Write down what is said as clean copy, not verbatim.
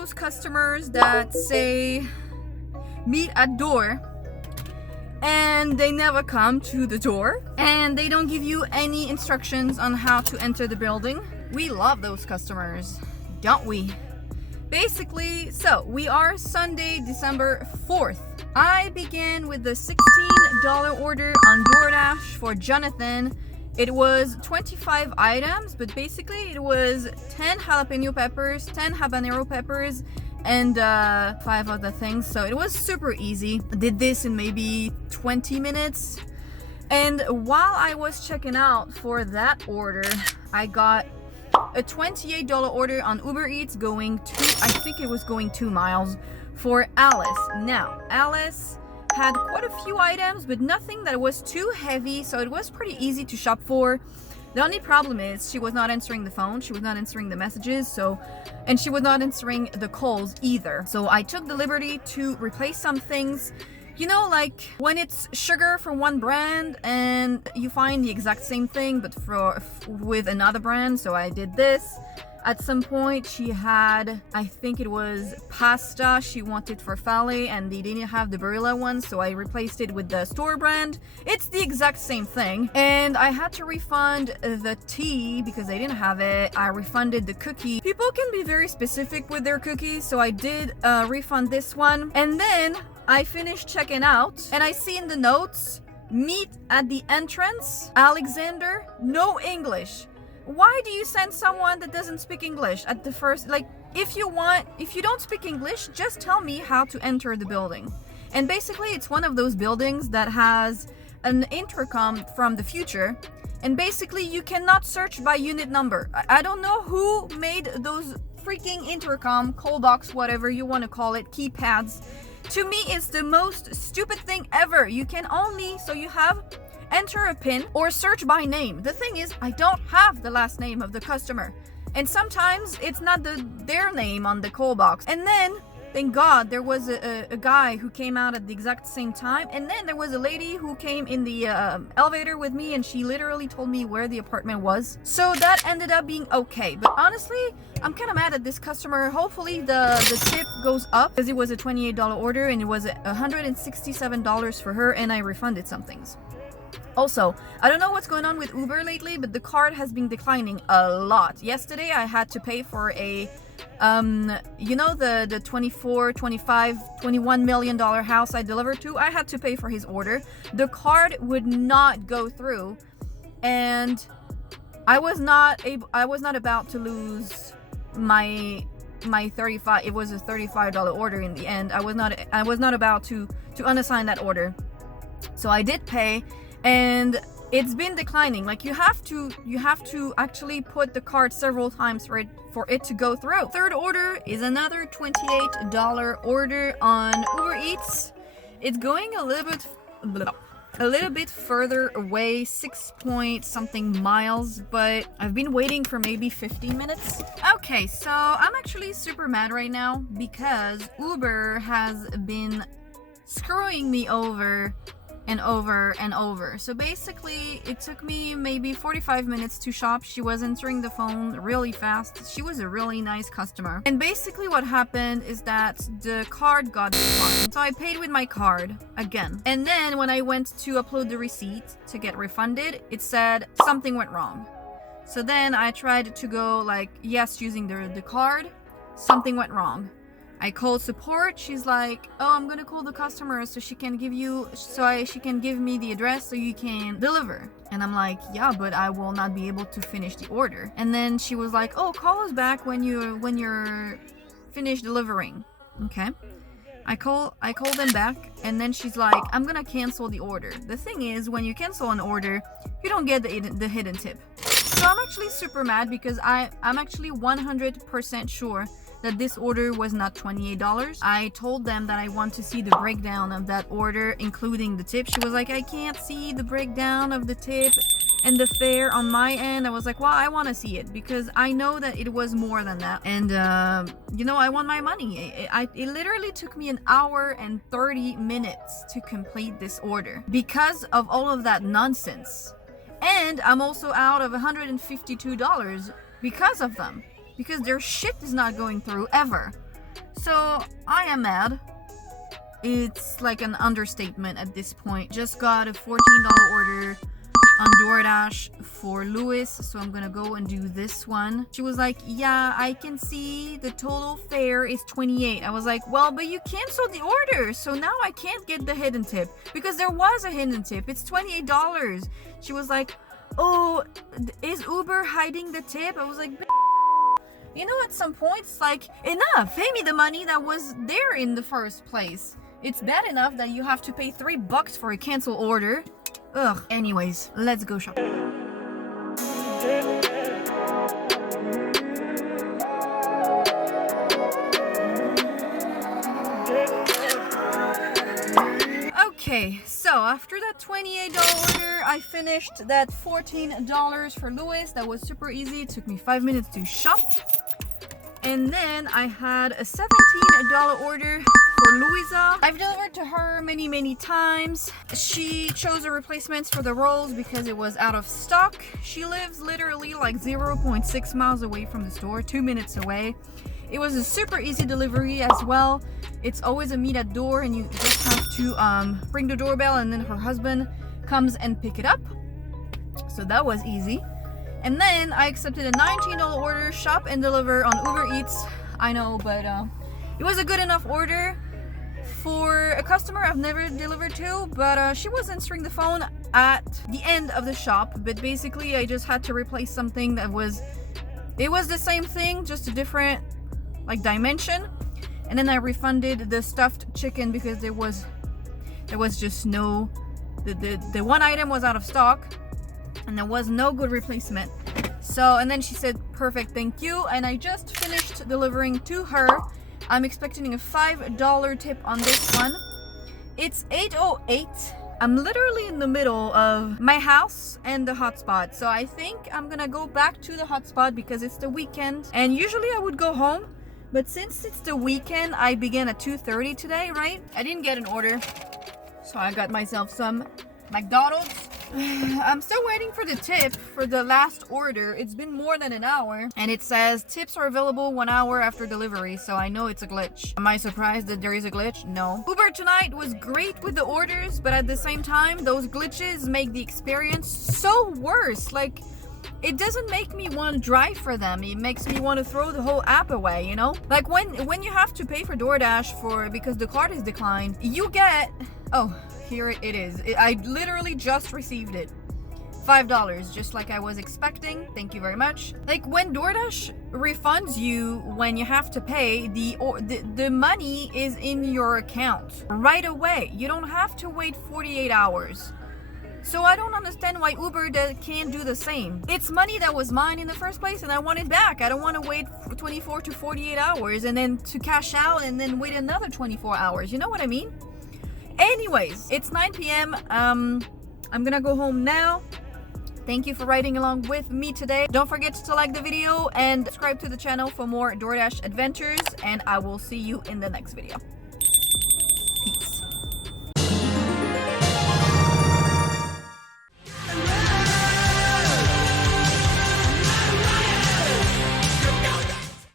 those customers that say meet at door and they never come to the door and they don't give you any instructions on how to enter the building. We love those customers, don't we? Basically, so we are Sunday, December 4th. I began with the $16 order on Doordash for Jonathan. It was 25 items, but basically it was 10 jalapeno peppers, 10 habanero peppers, and 5 other things. So it was super easy. I did this in maybe 20 minutes. And while I was checking out for that order, I got a $28 order on UberEATS going I think it was going 2 miles for Alice. Now, Alice had quite a few items, but nothing that was too heavy, so it was pretty easy to shop for. The only problem is she was not answering the phone, she was not answering the messages, and she was not answering the calls either. So I took the liberty to replace some things. You know, like when it's sugar from one brand and you find the exact same thing but with another brand. So I did this. At some point she had, I think it was pasta she wanted for Fale, and they didn't have the Barilla one, so I replaced it with the store brand. It's the exact same thing. And I had to refund the tea because they didn't have it. I refunded the cookie. People can be very specific with their cookies, so I did refund this one. And then I finished checking out and I see in the notes, meet at the entrance, Alexander, no English. Why do you send someone that doesn't speak English at the first? Like, if you don't speak English, just tell me how to enter the building. And basically it's one of those buildings that has an intercom from the future, and basically you cannot search by unit number. I don't know who made those freaking intercom, call box, whatever you want to call it, keypads. To me, it's the most stupid thing ever. You can only, so you have enter a PIN or search by name. The thing is, I don't have the last name of the customer, and sometimes it's not their name on the call box. And then, thank God, there was a guy who came out at the exact same time, and then there was a lady who came in the elevator with me, and she literally told me where the apartment was. So that ended up being okay. But honestly, I'm kind of mad at this customer. Hopefully the tip goes up, because it was a $28 order and it was $167 for her, and I refunded some things. Also, I don't know what's going on with Uber lately, but the card has been declining a lot. Yesterday I had to pay for a you know, the 24, 25, $21 million house I delivered to. I had to pay for his order. The card would not go through, and I was not about to lose my 35. It was a $35 order in the end. I was not about to unassign that order. So I did pay, and it's been declining. Like, you have to actually put the card several times for it to go through. Third order is another $28 order on UberEATS. It's going a little bit further away, 6 point something miles, but I've been waiting for maybe 15 minutes. Okay, so I'm actually super mad right now because Uber has been screwing me over and over and over. So basically it took me maybe 45 minutes to shop. She was answering the phone really fast. She was a really nice customer. And basically what happened is that the card got declined. So I paid with my card again. And then when I went to upload the receipt to get refunded, it said something went wrong. So then I tried to go like, yes, using the card. Something went wrong. I called support. She's like, oh, I'm gonna call the customer so she can give me the address so you can deliver. And I'm like, yeah, but I will not be able to finish the order. And then she was like, oh, call us back when you're finished delivering. Okay. I call them back, and then she's like, I'm gonna cancel the order. The thing is, when you cancel an order, you don't get the hidden tip. So I'm actually super mad because I'm actually 100% sure that this order was not $28. I told them that I want to see the breakdown of that order, including the tip. She was like, I can't see the breakdown of the tip and the fare on my end. I was like, well, I want to see it because I know that it was more than that. And, you know, I want my money. It literally took me 1 hour and 30 minutes to complete this order because of all of that nonsense. And I'm also out of $152 because of them. Because their shit is not going through ever. So I am mad. It's like an understatement at this point. Just got a $14 order on Doordash for Louis, so I'm gonna go and do this one. She was like, yeah, I can see the total fare is $28. I was like, well, but you canceled the order, so now I can't get the hidden tip, because there was a hidden tip. It's $28. She was like, oh, is Uber hiding the tip? I was like, you know, at some point it's like, enough, pay me the money that was there in the first place. It's bad enough that you have to pay $3 for a cancel order. Ugh. Anyways, let's go shopping. Okay, so after that $28 order, I finished that $14 for Louis. That was super easy. It took me 5 minutes to shop. And then I had a $17 order for Louisa. I've delivered to her many times. She chose the replacements for the rolls because it was out of stock. She lives literally like 0.6 miles away from the store, 2 minutes away. It was a super easy delivery as well. It's always a meet at door, and you just have to ring the doorbell, and then her husband comes and pick it up. So that was easy. And then I accepted a $19 order, shop and deliver on UberEATS. I know, but it was a good enough order for a customer I've never delivered to, but she was answering the phone at the end of the shop. But basically I just had to replace something that was the same thing, just a different like dimension. And then I refunded the stuffed chicken because there was just no, the one item was out of stock and there was no good replacement. So, and then she said, perfect, thank you. And I just finished delivering to her. I'm expecting a $5 tip on this one. It's 8:08. I'm literally in the middle of my house and the hotspot. So I think I'm gonna go back to the hotspot because it's the weekend. And usually I would go home, but since it's the weekend, I began at 2:30 today, right? I didn't get an order, so I got myself some McDonald's. I'm still waiting for the tip for the last order. It's been more than an hour, and it says tips are available 1 hour after delivery, so I know it's a glitch. Am I surprised that there is a glitch? No. Uber tonight was great with the orders, but at the same time, those glitches make the experience so worse. Like, it doesn't make me want to drive for them. It makes me want to throw the whole app away, you know? Like when you have to pay for Doordash because the card is declined, you get, oh, here it is. I literally just received it. $5, just like I was expecting. Thank you very much. Like, when Doordash refunds you when you have to pay, the money is in your account right away. You don't have to wait 48 hours. So I don't understand why Uber can't do the same. It's money that was mine in the first place, and I want it back. I don't want to wait 24 to 48 hours and then to cash out and then wait another 24 hours. You know what I mean? Anyways, it's 9 p.m. I'm gonna go home now. Thank you for riding along with me today. Don't forget to like the video and subscribe to the channel for more DoorDash adventures, and I will see you in the next video.